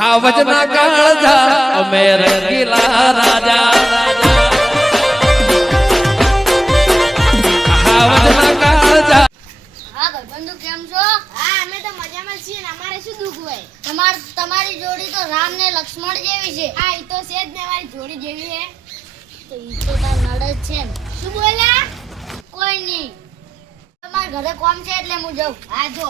હાવજના કાળજા અમે રંગીલા રાજા હાવજના કાળજા હા ભાઈબંધુ કેમ છો? હા અમે તો મજામાં છીએ ને અમારે શું દુઃખ હોય? તમારી જોડી તો રામ ને લક્ષ્મણ જેવી છે. હા ઈ તો છે જ ને મારી જોડી જેવી હે. તો ઈ તો તાર નડ જ છે ને. શું બોલ્યા? કોઈ નહીં. તમારા ઘરે કોમ છે એટલે હું જાઉં. હા જો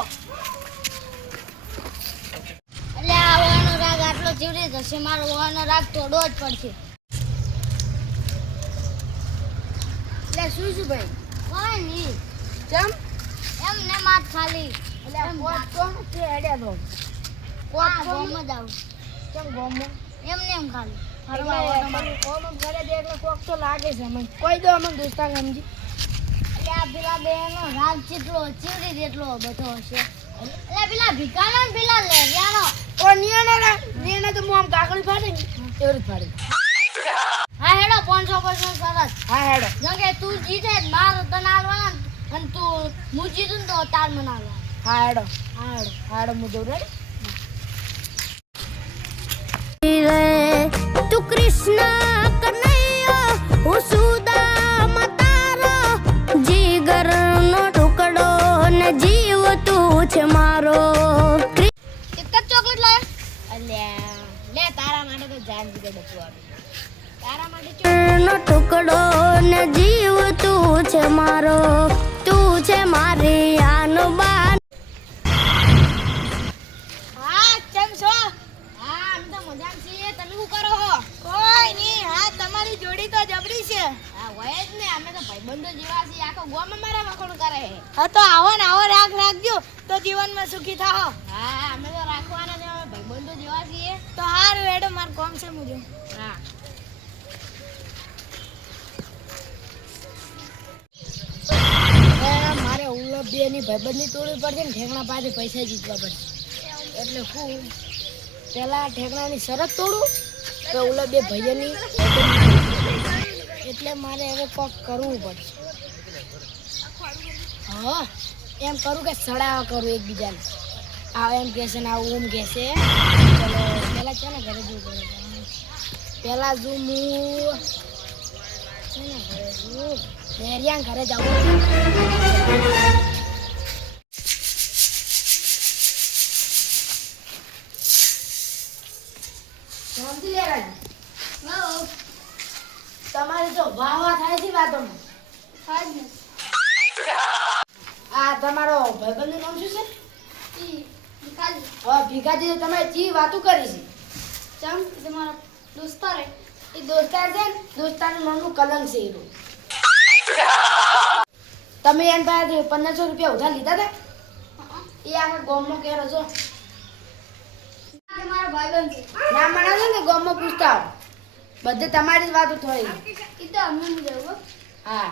એટલે આ ઓવાનો રાગ આટલો ચીવડી જશે, મારો ઓવાનો રાગ થોડો જ પડશે. એટલે શું ભાઈ? કોઈ નહીં. ચમ એમને માત ખાલી. એટલે કોટ કોમ કે હેડ્યા તો કોમ જ આવું. કેમ ગોમો એમને એમ ખાલી. કોમ કરે દે એટલે કોક તો લાગે છે મને. કોઈ દો અમને દોસ્તાર સમજી. એટલે આ પેલા બેનો રાગ ચીવડી જેટલો બધો હશે. એટલે પેલા ભીખાનો ને પેલા લેરિયાનો. ઓ નિયાનો તો હું આમ કાકડી ફાડે ને એવી ફાડે. હા હેડો 500 સરસ. હા હેડો. જો કે તું જીતે માર તને આલવાના અને તું હું જીતું તો તાર મને આલવાના. હા હેડો. હા હેડો. હા હેડો હું જઉં રેડી. તું કૃષ્ણ કનૈયો હું સુદામા તારો જીગરનો ટુકડો ને જીવ તું છે મારો. એક જ ચોકલેટ લાવ. અલ્યા લે તારા માટે તો જાન જીગર બધું આવે. તારા માટે નો ટુકડો ને જીવ તું છે મારો, તું છે મારી આનબાન. હા કેમ છો? હા અમે તો મજામાં છીએ. તમે શું કરો છો? કોઈ નહીં. હા તમારી જોડી તો જબરી છે. હા હોય જ ને. અમે તો ભાઈબંધો જેવા છીએ. આખો ગામ અમારા વખોણ કરે. હા તો આવો ને આવો રાગ રાખજો તો જીવનમાં સુખી થાઓ. હા અમે તો રાખવાના ને. અમે ભાઈબંધો જેવા છીએ. તો હારું હેડો માર કોમ છે મુજો. હા મારે ઉલ્લો બે ની ભાઈબંધની તોડવી પડશે ને ઠેકણા પાસે પૈસા જીતવા પડશે. એટલે હું પેલા ઠેકણાની શરત તોડું તો ઉલ્લો બે ભાઈઓની એટલે મારે હવે કોક કરવું પડશે. હા એમ કરું કે સડાવા કરું એકબીજાને. આ એમ કહેશે ને આવું એમ કહેશે. ચલો પેલા છે ને ઘરે જવું પડે. પેલા જો હું છે ને ઘરે જવું મેરિયા ઘરે જાઉં. તમારી તો વાહ થાય છે વાતોમાં. આ તમારો ભાઈબંધનું નામ શું છે? હા ભીખાજી. તો તમે ચી વાતો કરી છે? ચમ તમારો દોસ્તાર હે. એ દોસ્તાર છે ને દોસ્તારનું નામનું કલંક છે એનું. તમે એમ પાસેથી 1500 રૂપિયા ઉધાર લીધા હતા? એ આખા ગામમાં કેરો છો. મારો ભાઈબંધ છે. ના મના છે ને ગામમાં પૂછતા આવો. બધે તમારી જ વાતો થઈ. ઈ તો અમને હું જવું. હા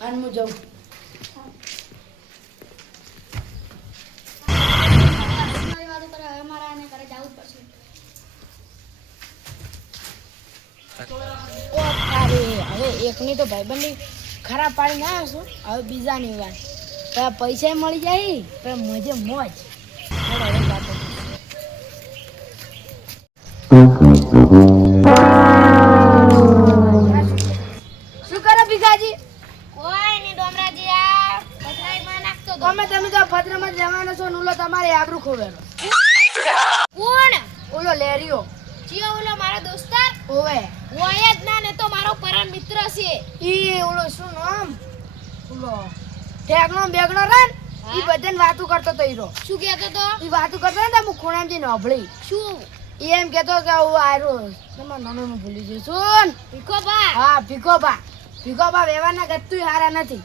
અને હું જઉં. તમારી વાતો કરે હવે મારા આને ઘરે જવું જ પડશે. ઓ અરે હવે એકની તો ભાઈબંધી ખરાબ પાડી ના આવશું. હવે બીજાની વાત પેલા પૈસા મળી જાય પેલા મજે મોજ. શું કરો ભીખાજી? કોઈ નહીં ડોમરાજી. આ પથરાઈમાં નાખતો તો. તમે તો પથરામાં જ રહેવાનો છો. ઓલો તમારે આબરૂ ખોવેલો. કોણ? ઓલો લેરિયો. જીઓ ઓલો મારો દોસ્તાર ઓવે હોય જ ના ને તો મારો પરમ મિત્ર છે. ઈ ઓલો શું નામ ઓલો ઠેકણો બેગણો રે ને ઈ બધાને વાતો કરતો તો ઈરો. શું કહેતો તો? ઈ વાતો કરતો ને તો હું ખૂણામાંથી નોભળી. શું? ઈ એમ કહેતો કે હું આયરો તમારા નામનું ભૂલી ગયો છું. ભીખોબા. હા ભીખોબા વ્યવહારના ગત્તુંય હારા નથી.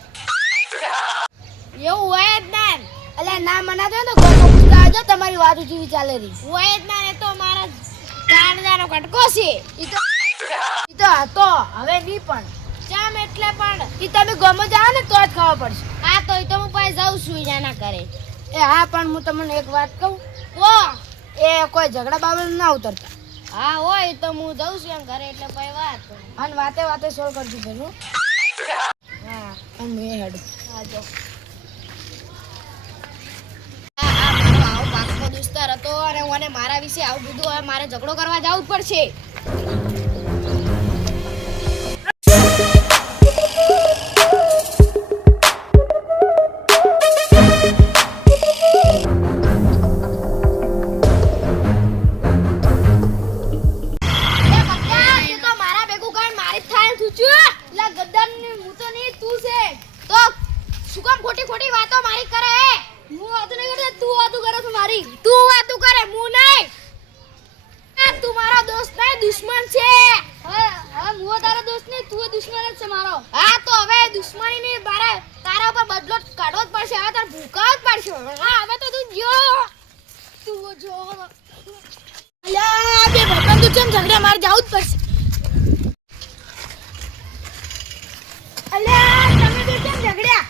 એવું હોય જ ના. એટલે ના મનાતો ને તો ગોમો પૂછતા આવજો તમારી વાતો જેવી ચાલે રહી. હોય જ ના ને તો મારા કાંડાનો કટકો છે. ઈ તો હતો હવે નહીં પણ જામ એટલે પણ ઈ તમે ગોમો જાઓ ને તો જ ખબર પડશે. હા તો ઈ તો હું પાસે જાઉં છું એના કરે. એ હા પણ હું તમને એક વાત કહું. ઓ એ કોઈ ઝઘડા બાબત ના ઉતરતા. હા હોય તો હું જાઉં છું એમ ઘરે એટલે પછી વાત. અને વાતે સોલ્વ કરજો ભેગું. હા અને મેં હેડ. હા જો. આ મારો આવો પાકો દોસ્ત દોસ્તાર હતો અને મને મારા વિશે આવું કીધું. હવે મારે ઝઘડો કરવા જવું જ પડશે. ખોટી વાતો મારી કરે હે. હું વાતો નહીં કરતો, તું વાતો કરે છે મારી. તું વાતો કરે, હું નહીં. તું મારો દોસ્ત નહીં, દુશ્મન છે. હવે હું તારો દોસ્ત નહીં, તું દુશ્મન જ છે મારો. હા તો હવે દુશ્મની ની બારે તારા ઉપર બદલો કાઢવો જ પડશે. હવે તાર ભૂકાવ જ પડશે. હા હવે તો તું જો અલ્યા બે ભાઈબંધો ચમ ઝઘડા માર જાવું જ પડશે. અલ્યા તમે બે ચમ ઝઘડ્યા?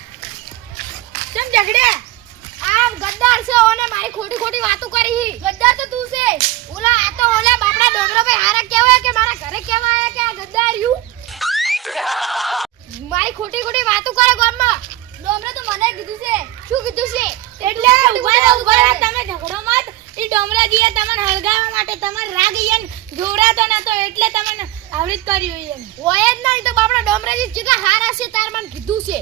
આમ ગદ્દાર છે ઓને મારી ખોટી વાતો કરી. ગદ્દાર તો તું છે. ઓલા આ તો ઓલા બાપડા ડોમરો ભાઈ હારા કહેવાય કે મારા ઘરે કહેવાય કે આ ગદ્દાર યુ મારી ખોટી વાતો કરે ગામમાં. ડોમરે તો મને કીધું છે. શું કીધું છે? એટલે ઉભા તમે ઝઘડો મત. ઈ ડોમરા જીએ તમને હળગાવવા માટે તમાર રાગ ઈયન જોરાતો નતો એટલે તમને આવડી કર્યું ઈયન. હોય જ નહીં તો બાપડા ડોમરાજી જીગા હારા છે તાર મને કીધું છે.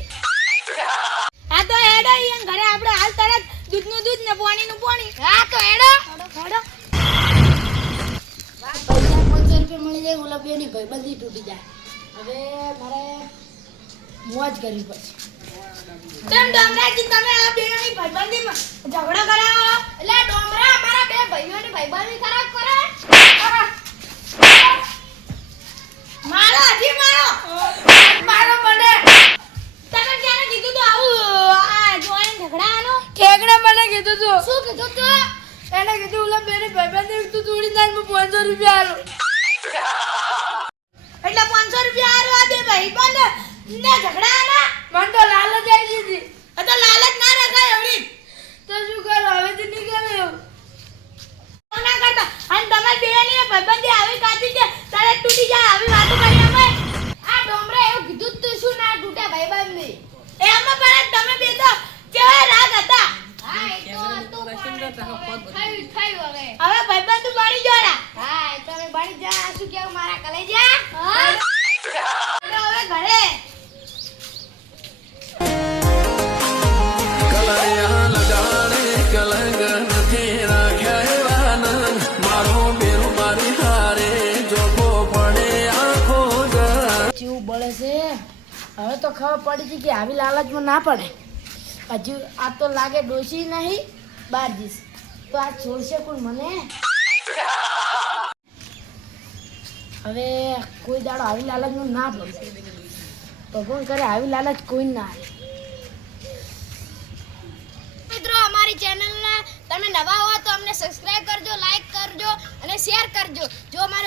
હા તો હેડો ઈયન ઘરે આપણે હાલ તરત દૂધનું દૂધ ને પાણીનું પાણી. હા તો હેડો. 500 રૂપિયા મળી જાય ઓલા બેની ભાઈબંધી તૂટી જાય. હવે મારે મોજ કરવી પડશે. તેમ ડોમરાજી તમે આ બેની ભાઈબંધીમાં ઝઘડો કરાવો. એટલે ડોમરા મારા બે ભાઈઓની ભાઈબંધી ખરાબ કરે. મારો હજી મારો મને. તમે ક્યારે કીધું તો આવું આ જોઈને ઝઘડાનો? ઠેકડા મને કીધું તું. શું કીધું તું? એને કીધું ઓલા બેની ભાઈબંધી તું તોડી નાખ, હું 500 રૂપિયા આલું. એટલે 500 રૂપિયા આરો આ બે ભાઈબંધ ને ઝઘડાના. મને તો લાલચ આવી દીધી. આ તો લાલચ ના રખાય એવડી. તો શું કરું? હવેથી નહીં કરે એવું. ના કરતા. અને તમારી બેની ભાઈબંધી આવી કાચી છે તારે તૂટી જાય આવી વાતો કરી અમે. આ ડોમરે એવું કીધું તું શું ના તૂટે ભાઈબંધી. એમાં પણ તમે બે તો કેવા રાગ હતા. હા એ તો હતું પણ થયું હવે. હવે ભાઈબંધ બની જોડા. હા એ તો હવે બની જા. શું કેવું મારા કલેજા? હા હવે ઘરે કલૈયા લગાડે કલંગ નથી રાખ્યા વાનન મારો બેરો મારી હારે જોખો પડે આખો જેવું બળે છે. હવે તો ખબર પડી છે કે આવી લાલચમાં ના પડે. હજુ આ તો લાગે ડોસી નહીં બાર જઈશ તો આ છોડશે કોણ મને? હવે કોઈ દાડો આવી લાલચમાં ના પડે. ભગવાન કરે આવી લાલચ કોઈ ના આવે. મિત્રો અમારી ચેનલના તમે નવા હો તો અમને સબસ્ક્રાઇબ કરજો, લાઈક કરજો અને શેર કરજો. જો અમારી